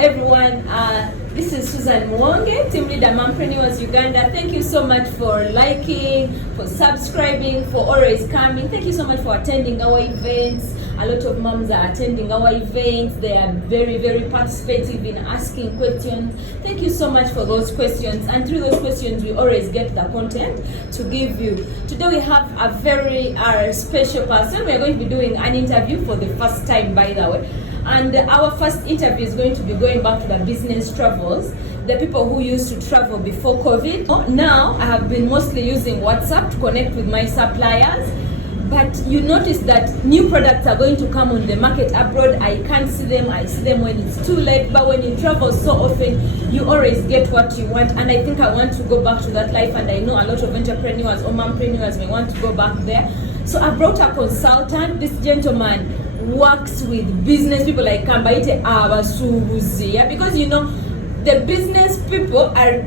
everyone. This is Susan Muwonge, team leader Mumpreneurs Uganda. Thank you so much for liking, for subscribing, for always coming. Thank you so much for attending our events. A lot of moms are attending our events. They are very, very participative in asking questions. Thank you so much for those questions. And through those questions, we always get the content to give you. Today we have a very special person. We're going to be doing an interview for the first time, by the way. And our first interview is going to be going back to the business travels, the people who used to travel before COVID. Now, I have been mostly using WhatsApp to connect with my suppliers. But you notice that new products are going to come on the market abroad. I can't see them. I see them when it's too late. But when you travel so often, you always get what you want. And I think I want to go back to that life. And I know a lot of entrepreneurs or mompreneurs may want to go back there. So I brought a consultant. This gentleman works with business people like Kambaite Abasubuzi. Because you know, the business people are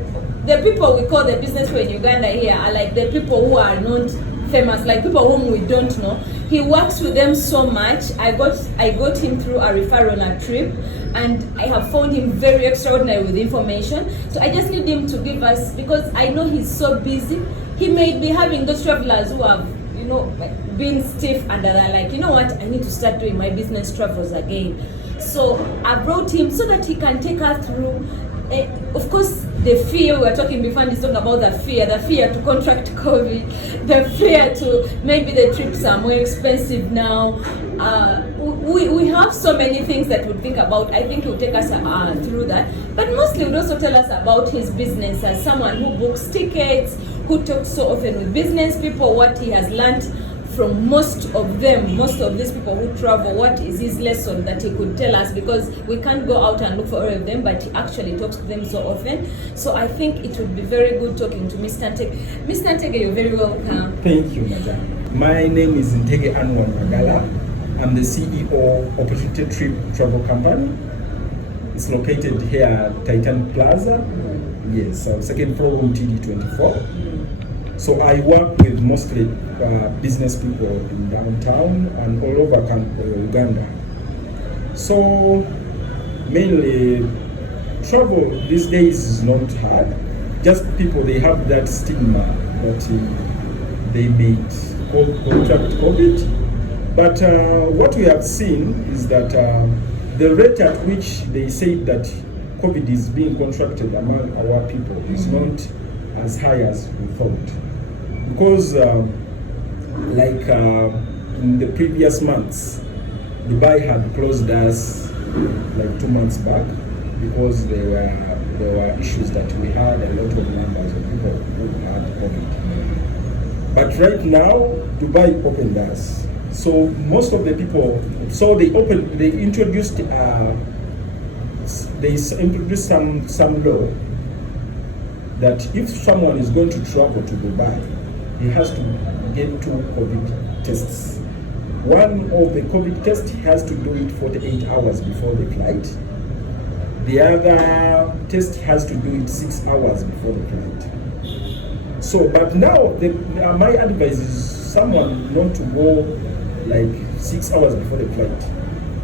the people we call the business people in Uganda here are like the people who are not famous, like people whom we don't know. He works with them so much. I got him through a referral on a trip, and I have found him very extraordinary with information. So I just need him to give us, because I know he's so busy. He may be having those travelers who have, you know, been stiff and they're like, you know what, I need to start doing my business travels again. So I brought him so that he can take us through. Of course, the fear, we were talking before, and he's talking about the fear to contract COVID, the fear to maybe the trips are more expensive now. We have so many things that we'll think about. I think he'll take us through that. But mostly he'll also tell us about his business as someone who books tickets, who talks so often with business people, what he has learned from most of these people who travel. What is his lesson that he could tell us, because we can't go out and look for all of them, but he actually talks to them so often. So I think it would be very good talking to Mr. Ntege. Mr. Ntege, you're very welcome. Thank you, madam. My name is Ntege Anwar Magala. I'm the CEO of Opportunity Trip Travel Company. It's located here at Titan Plaza. Yes, second floor room TD24. So I work with mostly business people in downtown and all over Uganda. So mainly travel these days is not hard. Just people, they have that stigma that they may contract COVID. But what we have seen is that the rate at which they say that COVID is being contracted among our people is not as high as we thought. Because in the previous months, Dubai had closed us like 2 months back, because there were issues that we had a lot of numbers of people who had COVID. But right now, Dubai opened us. So most of the people, so they introduced some law that if someone is going to travel to Dubai, he has to get 2 COVID tests. One of the COVID tests, he has to do it 48 hours before the flight. The other test has to do it 6 hours before the flight. So, but now my advice is someone not to go like 6 hours before the flight.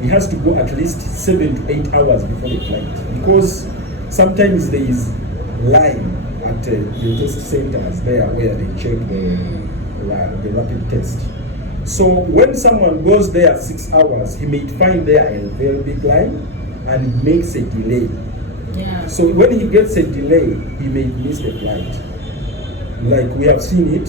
He has to go at least 7 to 8 hours before the flight, because sometimes there is line at the test centers there where they check the rapid test. So when someone goes there 6 hours, he may find there a very big line and it makes a delay. Yeah. So when he gets a delay, he may miss the flight. Like we have seen it,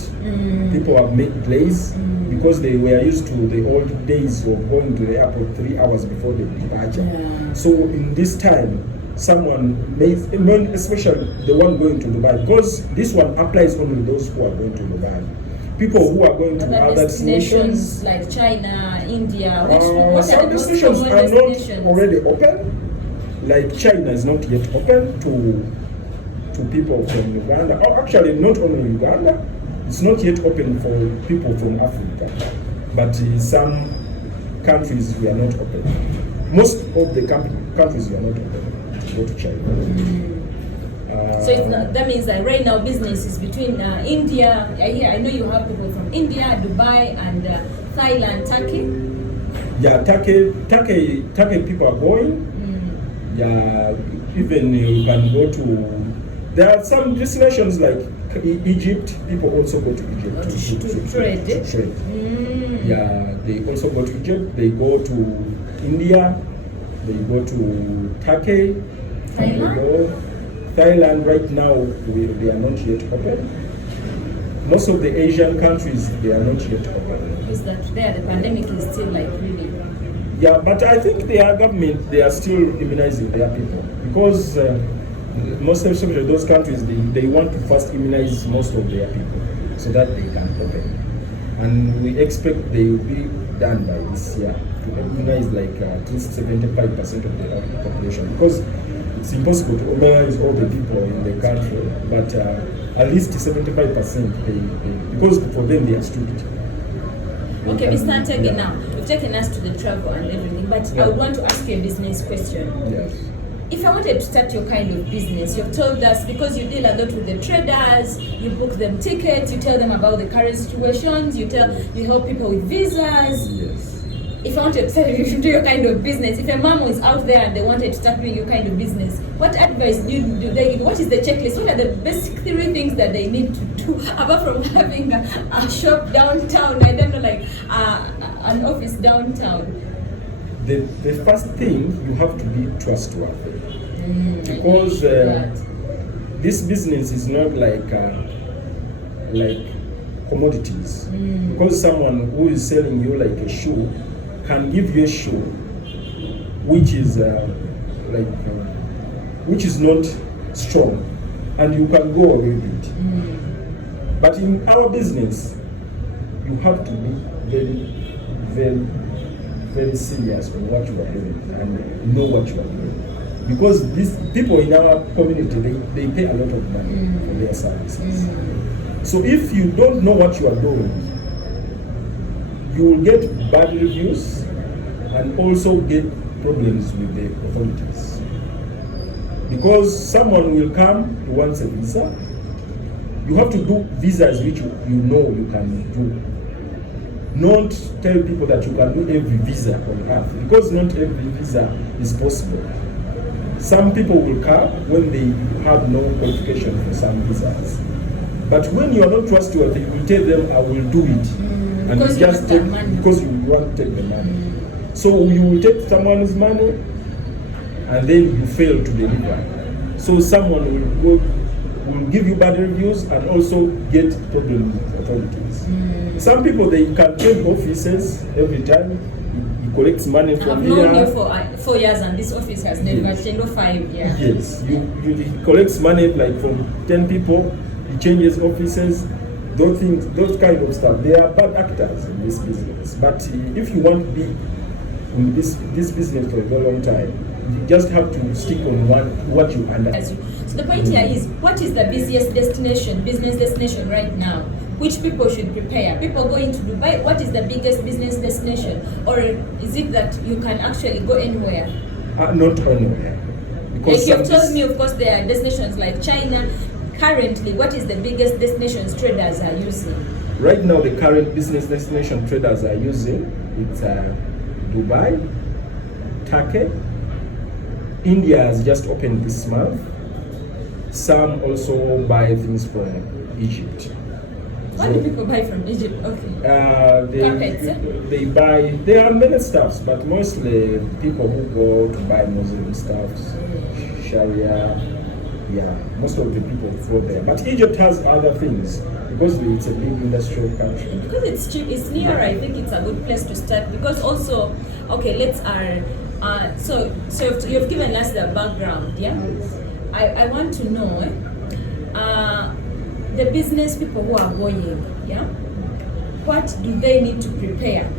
people have made delays because they were used to the old days of going to the airport 3 hours before the departure. Yeah. So in this time, someone may, especially the one going to Dubai, because this one applies only those who are going to Dubai. People who are going to other destinations like China, India, some destinations are not already open. Like China is not yet open to people from Uganda. Or actually, not only Uganda, it's not yet open for people from Africa. But in some countries we are not open. Most of the countries we are not open to go to China. So it's not, that means that right now business is between India. I know you have people from India, Dubai, and Thailand, Turkey. Yeah, Turkey people are going. Yeah, even you can go to. There are some destinations like Egypt. People also go to Egypt to trade. To trade. Yeah, they also go to Egypt. They go to India. They go to Turkey. Thailand right now they are not yet open. Most of the Asian countries they are not yet open. Because that there the pandemic is still like really. Yeah, but I think their government they are still immunizing their people because most especially those countries they want to first immunize most of their people so that they can open. And we expect they will be done by this year to immunize like at least 75% of the population because it's impossible to immunize all the people in the country, but at least 75% because for them they are strict. Okay, Mr. Antege, now you've taken us to the travel and everything, but I would want to ask you a business question. Yes. If I wanted to start your kind of business, you've told us because you deal a lot with the traders, you book them tickets, you tell them about the current situations, you help people with visas. Yes. If I wanted to start you should do your kind of business, if a mom was out there and they wanted to start doing your kind of business, what advice do they give? What is the checklist? What are the basic 3 things that they need to do apart from having a shop downtown? I don't know, like an office downtown. The first thing you have to be trustworthy because this business is not like commodities. Because someone who is selling you like a shoe can give you a shoe which is which is not strong and you can go away with it. But in our business you have to be very, very, very serious on what you are doing and know what you are doing. Because these people in our community, they pay a lot of money for their services. So if you don't know what you are doing, you will get bad reviews and also get problems with the authorities. Because someone will come who wants a visa, you have to do visas which you know you can do. Not tell people that you can do every visa on earth, because not every visa is possible. Some people will come when they have no qualification for some visas. But when you are not trustworthy, you tell them, I will do it. And because you just take, because you want to take the money. So you will take someone's money and then you fail to deliver. So someone will give you bad reviews and also get problems with authorities. Some people, they can change offices every time. He collects money from here. I've known you for 4 years and this office has never changed. 5 years. Yes, he collects money like from 10 people. He changes offices. Those things, those kind of stuff. They are bad actors in this business. But if you want to be in this business for a very long time, you just have to stick on what you understand. So the point here is, what is the busiest business destination right now? Which people should prepare? People going to Dubai, what is the biggest business destination? Or is it that you can actually go anywhere? Not anywhere. Because like you've told me, of course, there are destinations like China. Currently, what is the biggest destinations traders are using? Right now, the current business destination traders are using, it's Dubai, Turkey. India has just opened this month. Some also buy things from Egypt. What do people buy from Egypt? Okay. They buy. There are many stuffs, but mostly people who go to buy Muslim stuffs, Sharia. Yeah, most of the people go there. But Egypt has other things because it's a big industrial country. Because it's cheap, it's near. I think it's a good place to start. Because also, okay, so you've given us the background, yeah. I want to know the business people who are going, yeah. What do they need to prepare?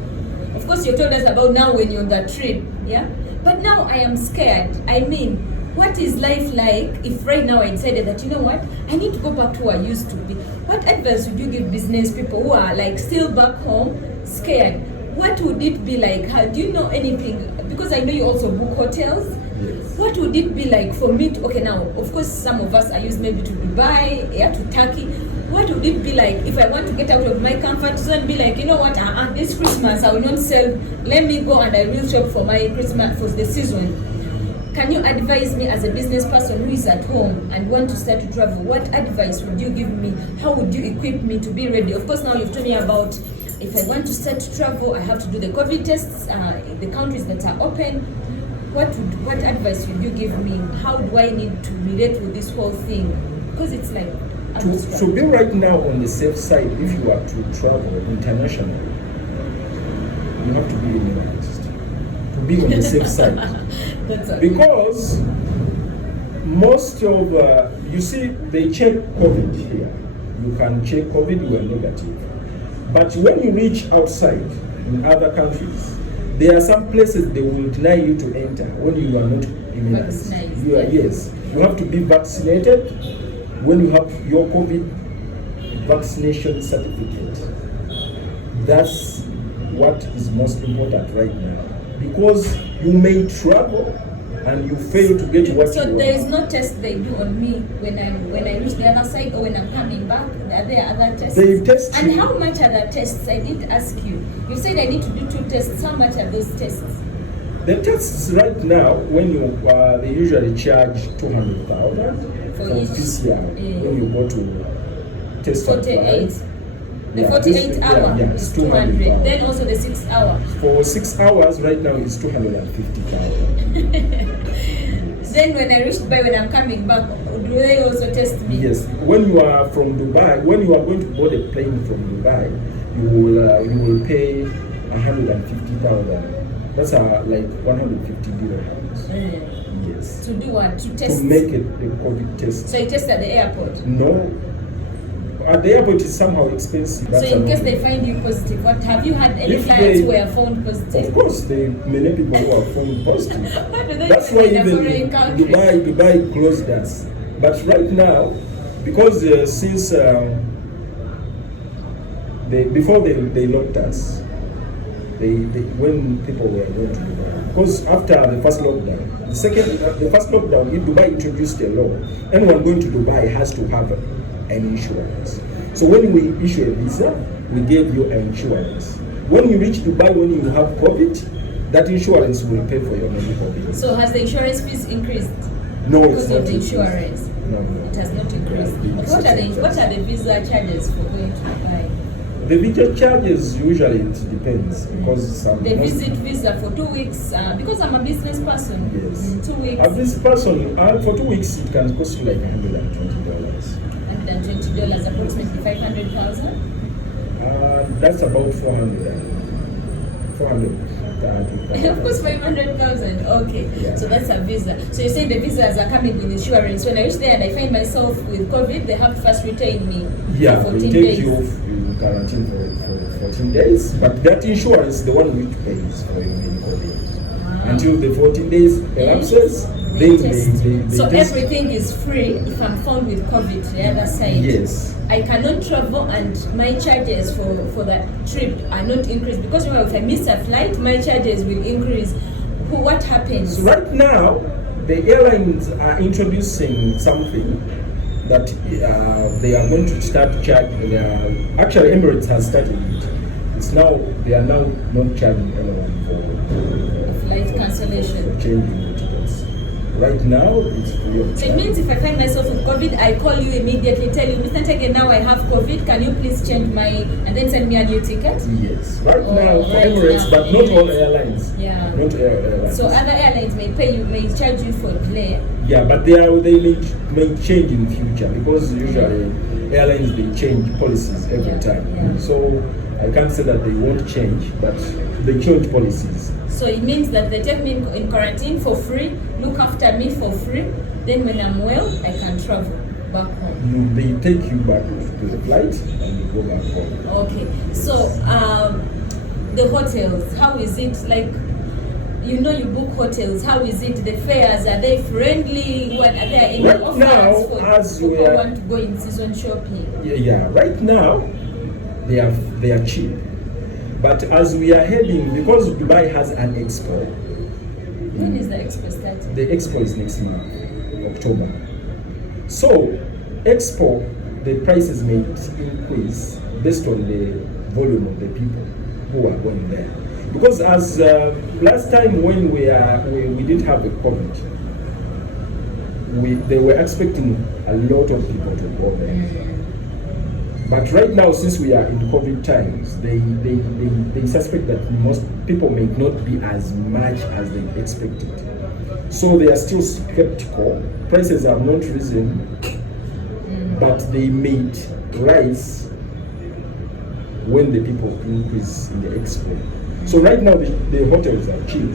Of course, you told us about now when you're on that trip, yeah. But now I am scared. I mean, what is life like if right now I decided that, you know what, I need to go back to who I used to be? What advice would you give business people who are like still back home, scared? What would it be like? How do you know anything? Because I know you also book hotels. Yes. What would it be like for me to, okay, now, of course, some of us are used maybe to Dubai, to Turkey. What would it be like if I want to get out of my comfort zone and be like, you know what, this Christmas I will not sell, let me go and I will shop for my Christmas, for the season. can you advise me as a business person who is at home and want to start to travel? What advice would you give me? How would you equip me to be ready? Of course, now you've told me about if I want to start to travel, I have to do the COVID tests, the countries that are open. What advice would you give me? How do I need to relate with this whole thing? Because it's like to be right now on the safe side, if you are to travel internationally, you have to be immunized. To be on the safe side. That's okay. Because most of, you see, they check COVID here. You can check COVID, you are negative. But when you reach outside, in other countries, there are some places they will deny you to enter when you are not immunized. Yes, you have to be vaccinated when you have your COVID vaccination certificate. That's what is most important right now. Because you may travel and you fail to get what you want. So there is no test they do on me when I reach the other side or when I'm coming back? Are there other tests? They test and you. how much are the tests? I did ask you. You said I need to do 2 tests. How much are those tests? The tests right now, when you they usually charge 200,000 for PCR when you go to test 48. The 48 hour is 200. Then also the 6 hour. For 6 hours right now is 250,000. Then when I reach Dubai, when I'm coming back, do they also test me? Yes. When you are from Dubai, when you are going to board a plane from Dubai, you will pay 150,000. That's like 150 dirhams. Yes. To do what? To test? To make it a COVID test. So you test at the airport? No. At the airport is somehow expensive. So in case they find you positive, what have you had any clients who were found positive? Of course, many people who are found positive. That's why in even Dubai closed us. But right now, because since before they locked us, when people were going to Dubai, because after the first lockdown, the first lockdown, if Dubai introduced a law, anyone going to Dubai has to have an insurance. So when we issue a visa, we gave you an insurance. When you reach Dubai, when you have COVID, that insurance will pay for your medical bills. So has the insurance fees increased? No, because it's not of the insurance. No, it has not increased. What are the visa charges for going to Dubai? The visa charges usually it depends because the visit visa for 2 weeks because I'm a business person. Yes. 2 weeks. A business person for 2 weeks it can cost you like $120. $120, approximately 500,000. That's about 400. Of course, 500,000. Okay, yeah. So that's a visa. So you're saying the visas are coming with insurance. When I reach there and I find myself with COVID, they have to first retain me. Yeah, for 14 they take days. you in quarantine for 14 days. But that insurance is the one which pays for your medical bills. Until the 14 days elapses, then they so test. Everything is free if I'm found with COVID the other side. Yes. I cannot travel and my charges for that trip are not increased because remember if I miss a flight, my charges will increase. What happens? So right now, the airlines are introducing something that they are going to start charging. Actually, Emirates has started it. They are now not charging anyone for flight cancellation. For changing tickets. Right now, it's free of charge. So it means if I find myself with COVID, I call you immediately, tell you, Mr. Tege, now I have COVID, can you please change and then send me a new ticket? Yes, now for Emirates, but not all airlines. Yeah. Not airlines. So other airlines may charge you for delay. Yeah, but they may change in the future because usually airlines they change policies every time. Yeah. So I can't say that they won't change, but they change policies. So it means that they take me in quarantine for free, look after me for free, then when I'm well, I can travel back home. They take you back to the flight and you go back home. Okay, so the hotels, how is it like? You book hotels, how is it? The fares, are they friendly? What are there any offers now, for people who want to go in season shopping? Yeah, right now they are cheap. But as we are heading, because Dubai has an expo. When is the expo starting? The expo is next month, October. So, expo, the prices may increase based on the volume of the people who are going there. Because as last time when we didn't have the COVID, they were expecting a lot of people to go there. But right now, since we are in COVID times, they suspect that most people may not be as much as they expected. So they are still skeptical. Prices have not risen, but they made rise when the people increase in the expo. So right now the hotels are cheap,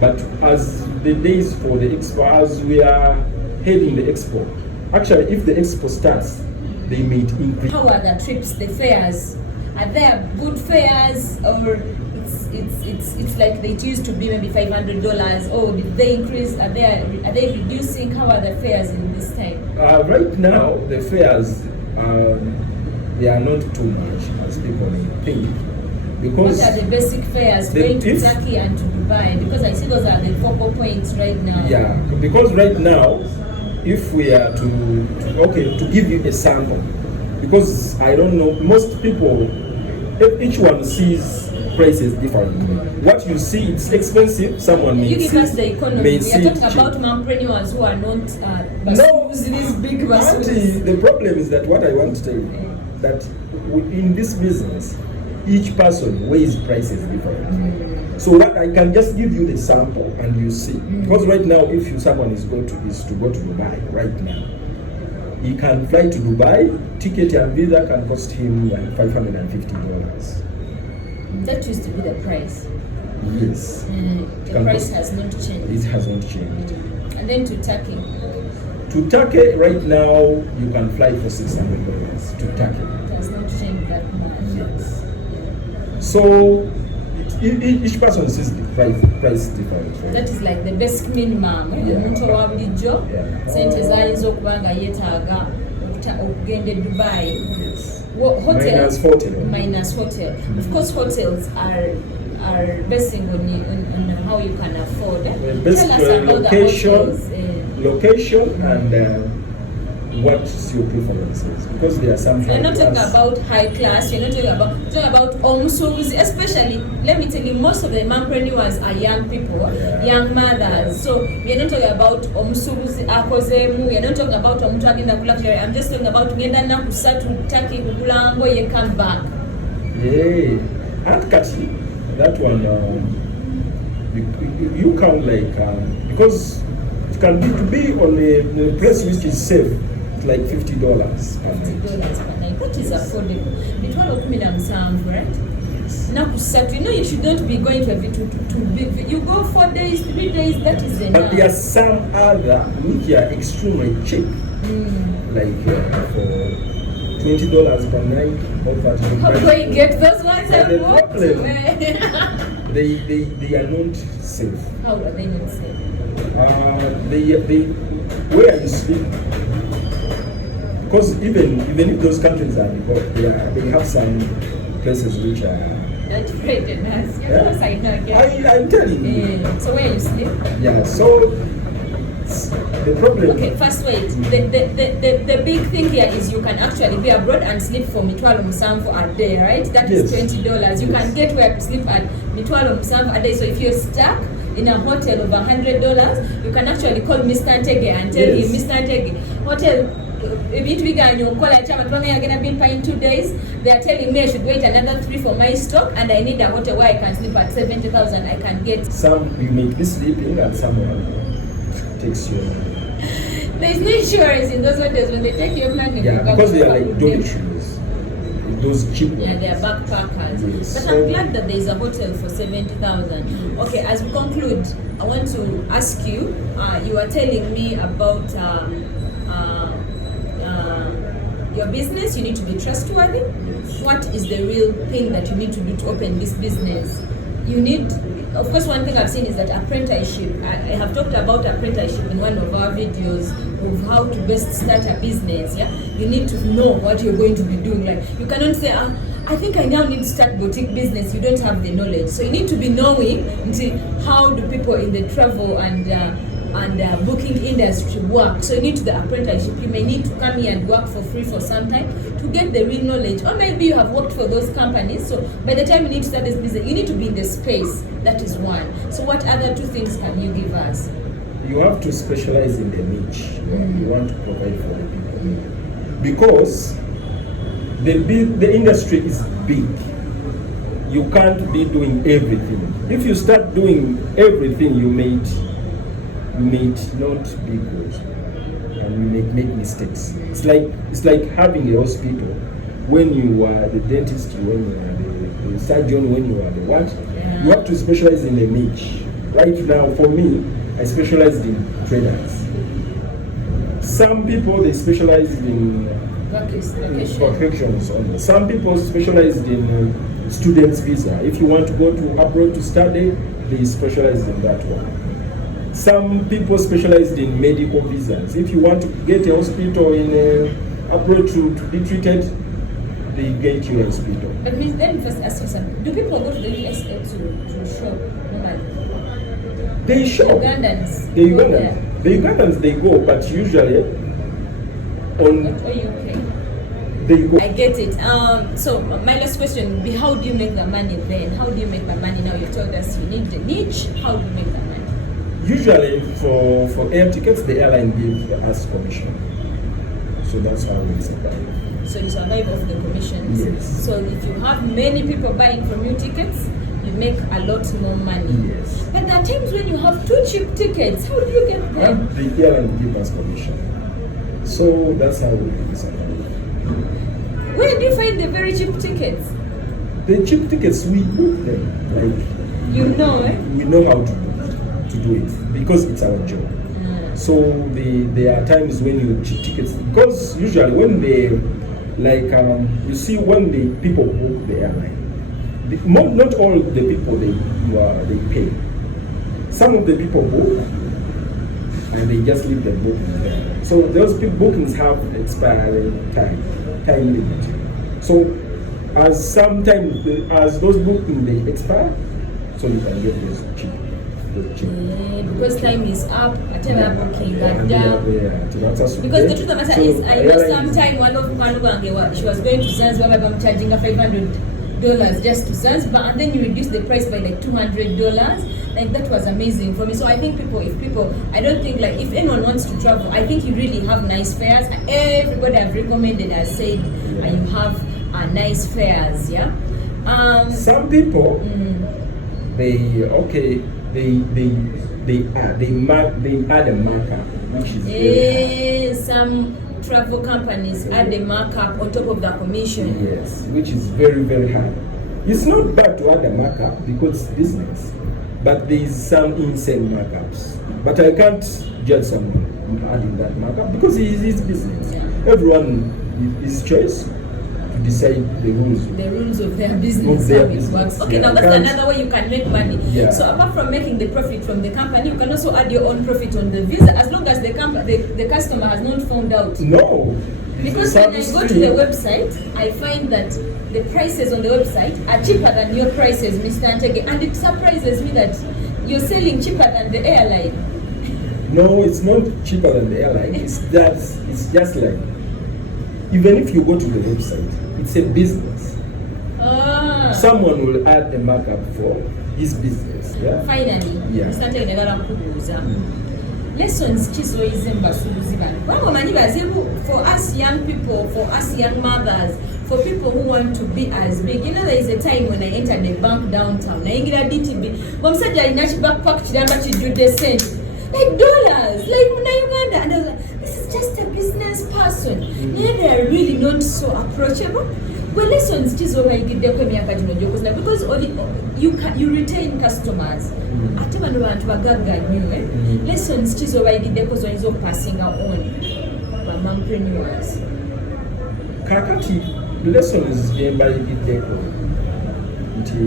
but as the days for the expo, as we are heading the expo, actually if the expo starts, they may increase. How are the trips, the fares? Are there good fares, or it's like they used to be maybe $500? Or did they increase? Are they reducing? How are the fares in this time? Right now the fares they are not too much as people may think. Because what are the basic fares going to Turkey and to Dubai? Because I see those are the focal points right now. Yeah, because right now, if we are to give you a sample, because I don't know, most people, each one sees prices differently. What you see, it's expensive. Someone may you give us the economy. We are talking about mumpreneurs who are not these big basons. The problem is that what I want to tell you, that in this business, each person weighs prices differently. So what I can just give you the sample and you see. Because right now, if someone is to go to Dubai right now, he can fly to Dubai. Ticket and visa can cost him like $550. That used to be the price. Yes. The price has not changed. It has not changed. And then to Turkey. To Turkey right now, you can fly for $600 to Turkey. It has not changed that much. Yes. So each person sees the price different. Right? That is like the basic minimum. Omuntu wa bulijjo sente zayinza okuba nga yeetaaga okugenda e Dubai. Hotels, minus hotel. Of course, hotels are basing on how you can afford. Tell us about location, the hotels. Location and what's your preferences? Because there are some. We're not talking about high class. We're not talking about omusuubuzi. Especially, let me tell you, most of the mumpreneurs are young people, young mothers. So we're not talking about omusuubuzi akozemu. We're not talking about omuntu agenda ku luxury. I'm just talking about ngenda nnaku ssatu Turkey kugula ngoye come back. Yeah, and Kati, that one you count like because it can be on a place which is safe. Like $50 per night. That is affordable. Mitwalo 17, right? Yes. You know, you should not be going to you go 4 days, 3 days, that is enough. But there are some other which are extremely cheap. Like for $20 per night or $30. How do I get those ones? The problem, they are not safe. How are they not safe? Where you sleep. Because even if those countries are developed, they have some places which are. That frightened us. Yes, I know. I'm telling you. So where you sleep? Yeah. So the problem. Okay, first wait. The big thing here is you can actually be abroad and sleep for mitwalo musanvu a day, right? That is $20. You can get where to sleep at mitwalo musanvu a day. So if you're stuck in a hotel of $100, you can actually call Mr. Ntege and tell him, Mr. Ntege, hotel. If we are been paying 2 days, they are telling me I should wait another 3 for my stock, and I need a hotel where I can sleep at 70,000. I can get some. You make this sleeping, and someone takes your money. There is no insurance in those hotels when they take your money. Yeah, because they are like dormitories. Those cheap ones. Yeah, they are backpackers. Yes. But I'm glad that there is a hotel for 70,000. Okay, as we conclude, I want to ask you. You are telling me about. Your business, you need to be trustworthy. Yes. What is the real thing that you need to do to open this business? You need, of course, one thing I've seen is that apprenticeship. I have talked about apprenticeship in one of our videos of how to best start a business. Yeah, you need to know what you're going to be doing. Like you cannot say, I think I now need to start boutique business. You don't have the knowledge, so you need to be knowing how do people in the travel and booking industry work. So you need to the apprenticeship. You may need to come here and work for free for some time to get the real knowledge, or maybe you have worked for those companies. So by the time you need to start this business, you need to be in the space. That is one. So what other 2 things can you give us? you have to specialize in the niche you want to provide for the people. Because the industry is big. You can't be doing everything. If you start doing everything, you may not be good, and you may make mistakes. It's like having a hospital. When you are the dentist, when you are the surgeon, when you are the what, you have to specialize in a niche. Right now, for me, I specialized in traders. Some people, they specialized in vacations only. Some people specialized in students' visa. If you want to go to abroad to study, they specialize in that one. Some people specialized in medical visas. If you want to get a hospital in abroad to be treated, they get you a hospital. But let me first ask you something. Do people go to the USA to shop normally? They shop. Ugandans. The Ugandans, they go, but usually on UK. They go. I get it. So my last question would be, how do you make the money then? How do you make the money now? You told us you need the niche. How do you make the money? Usually for air tickets, the airline gives us commission. So that's how we survive. So you survive off the commissions. Yes. So if you have many people buying from you tickets, you make a lot more money. Yes. But there are times when you have too cheap tickets. How do you get them? The airline gives us commission. So that's how we survive. Where do you find the very cheap tickets? The cheap tickets, we book them. Like, you know, eh? We know how to do it because it's our job. So there are times when you cheap tickets, because usually when they you see when the people book the airline, not all the people they pay. Some of the people book and they just leave the booking there. So those bookings have expiry time limit. So as those bookings they expire, so you can get those cheap. Because time is up, I tell her booking and because the truth of the matter is, I know sometime one of Muwonge, she was going to Zanzibar, but I'm charging her $500 just to Zanzibar, and then you reduce the price by like $200. Like, that was amazing for me. So I think I don't think, like, if anyone wants to travel, I think you really have nice fares. Everybody I've recommended has said you have nice fares. Yeah. Some people they add a markup, which is some travel companies add a markup on top of the commission. Yes, which is very, very high. It's not bad to add a markup because it's business, but there is some insane markups. But I can't judge someone adding that markup because it is business. Yeah. Everyone is choice to decide the rules of their business. Okay, now that's another way you can make money. Yeah. So apart from making the profit from the company, you can also add your own profit on the visa, as long as the customer has not found out. No. Because when I go to the website, I find that the prices on the website are cheaper than your prices, Mr. Antege, and it surprises me that you're selling cheaper than the airline. No, it's not cheaper than the airline. It's just like, even if you go to the website, it's a business. Someone will add a markup for his business. Yeah? Finally, yeah. Mr. Antege, lessons for us young people, for us young mothers, for people who want to be as big. You know, there is a time when I entered the bank downtown. I entered DTB. Like dollars, like Uganda. And I was like, this is just a business person. Yeah, they are really not so approachable. Well, lessons because you retain customers. Lessons passing on by Mumpreneurs. Kakati lessons embayigiddeko nti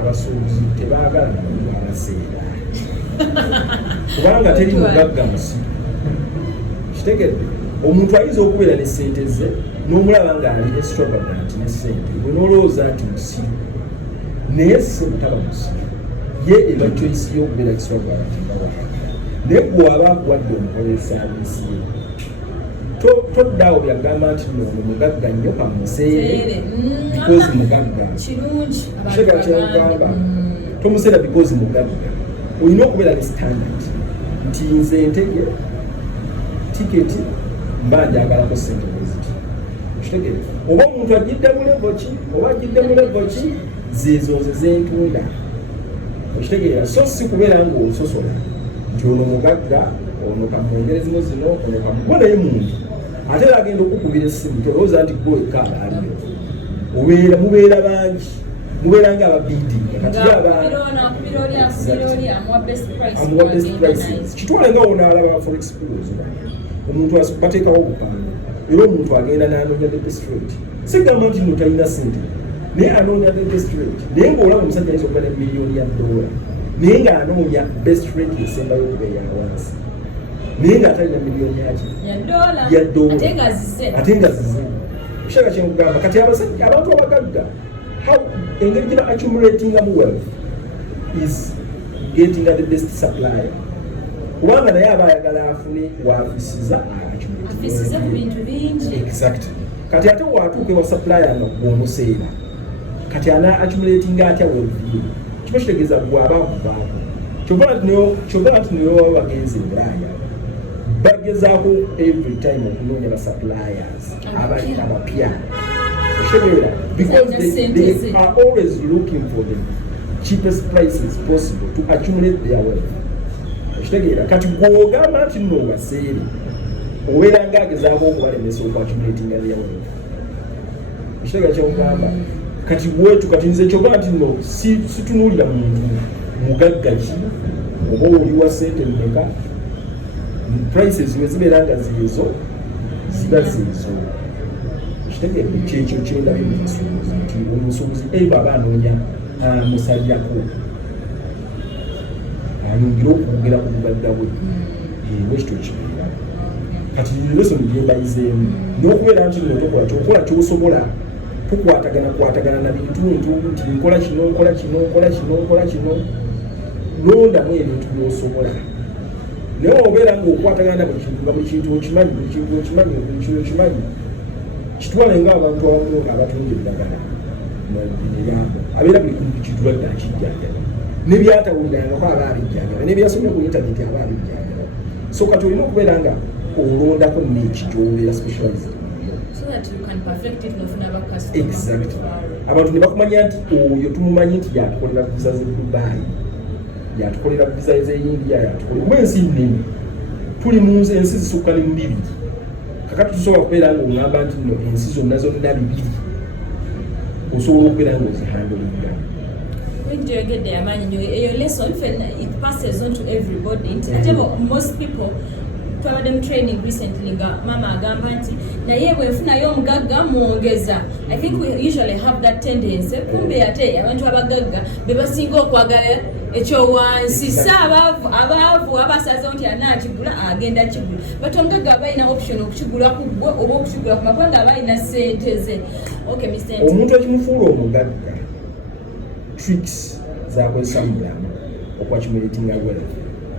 abasuubuzi tebaagala abaseera kubanga teri mugagga musiru kitegedde omuntu ayinza okubeera ne ssente ze n'omulaba ng'ali extravagant ne ssente gwe n'olowooza nti musiru naye si mutaba musiru ye eba choice y'okubeera extravagant naye gw'aba akuwadde omukola esaavisi ye toddaawo byagamba nti ono mugagga nnyo kamuseere because mugagga kirungi kyagamba tomuseera because mugagga olina okubeera ne standard nti nze ntege tiketi mba njagalako ssente bweziti kitegere oba omuntu agidde mu levo ki oba agidde mu levo ki zezo ze zentunda okitegeera so si kubeera ng'ososola nti ono mugagga ono kamwongerezimu zino ono kamugwa naye muntu ate agenda okukubira essimu tolowooza nti gwe ekkaaba aliyo mubeera bangi mubeera nga ababidinga kati amuwa best prices kitwale nga onaalaba forex pools omuntu bateekawo obupande era omuntu agenda n'anoonya the best rate sigamba nti no talina sente naye anoonya the best rate naye ng'olaba omusajja ayinza okuba ne miliyoni ya $, naye ng'anoonya best rate esembayo okubeera wansi naye ng'atalina miliyoni ya $, ate nga zize ekitaka kyemugamba kati abasajja abantu abagagga engeri gye ba accumulatingamu wealth is getting at the best supplier kubanga naye aba ayagala afune waafisiza afisiza ku bintu bingi exact kati ate watuuka ewa supplier nga gwomuseera kati ana accumulatinga atya wealth ye kiba kitegeeza bw'aba akuvaako kyova nti naye baba bagenzi ebulaaya bagezaako every time okunoonya ba suppliers abapya because they are always looking for the cheapest prices possible to accumulate their wealth. Ekitegeera kati gw'ogamba nti nno baseere obeera ng'agezaako okubalemesa okuaccumulating their wealth. Ekitegeera ky'ogamba kati bwetu kati nze kyogamba nti nno situnuulira muntu mugagga ki oba oli wa ssente mmeka prices we zibeera nga zeezo ziba zeezo. Kyekyo kyendabye mu busuubuzi nti omusuubuzi bw'aba anoonya musalyako ayongere okwogera ku bugagga bwe bwekityo kibeera kati lesoni gyembayizeemu n'okubeera nti nno tokola ky'osobola tukwatagana na bintuntu nti nkola kino londamu ebintu by'osobola naye obeera ng'okwatagana na buli kintu okimanyi kitwale ng'abantu abamu abatunda eddagala abeera buli kintu kitulwadde akijjanjaba nebyatawulirangako aba abijjanjaba nebyasomye ku intaneti aba abijjanjaba so kati olina okubeera nga olondako neki gyobeera specialized exact abantu ne bakumanya nti oyo tumumanyi nti yatukolera ku visa ze Dubai yatukolera ku visa z'India yatukolera kuba ensi nnene tuli mu ensi zisukka ne mu bibiri kakati tusobola kubeera nga oŋŋamba nti nno ensi zonna bibiri osobola okubeera nga ozihandolinga enjoyogedde amaanyi nyo eyo lesson it passes on to everybody ate most people twabadde mu training recently nga mama agamba nti naye bwenfunayo omugagga muwongeza. I think we usually have that tendency kumbe ate abantu abagagga be basinga okwagala ekyowansi abaavu abasazewo nti anaakigula agenda kigula but omugagga aba alina option okukigula ku gwe oba okukigula ku mapanga aba alina ssente ze. Omuntu ekimufuula omugagga tricks zakozesa mu bulamu okwaccumulatinga wealth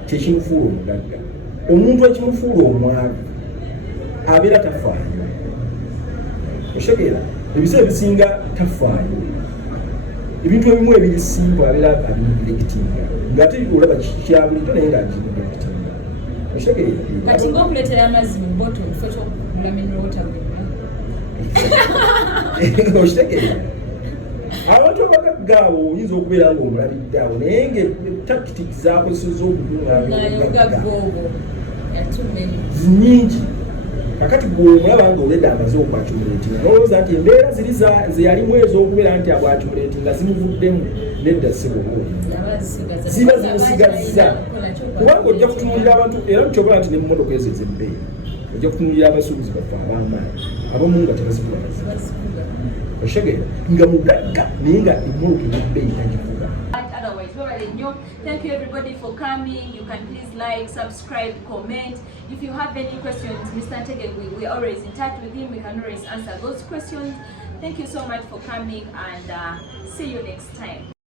kyekimufuula omugagga. Omuntu ekimufuula omwavu abeera tafaayo okitegeera ebiseera ebisinga tafaayo ebintu ebimu ebiri simple abeera abinegilectinga ng'ate olaba kyabulijjo naye ng'aginegilectinga okitegeera kati ng'okuleetera amazzi mu boto kifo ky'okugula mineral water okitegeera abantu abagagga abo oyinza okubeera ng'omulabidde awo naye nga tactics zakozeseza okukungaanya nyingi kakati gw'omulaba nga olwedde amaze okwaccumulatinga nolowooza nti embeera ziri zeyalimu ez'okubeera nti abwaccumulatinga zimuvuddemu nedda siboboli ziba zimusigazza kubanga ojja kutunuulira abantu era nkyobala nti nemmotoka ezo ez'ebbeeyi ojja kutunuulira abasuubuzi baffe ab'amaanyi abamu nga tebazikulaza oshegeera nga mugagga naye nga emmoloka ey'ebbeeyi tagivuga. Thank you everybody for coming. You can please like, subscribe, comment. If you have any questions, Mr. Ntege, we're always in touch with him. We can always answer those questions. Thank you so much for coming and see you next time.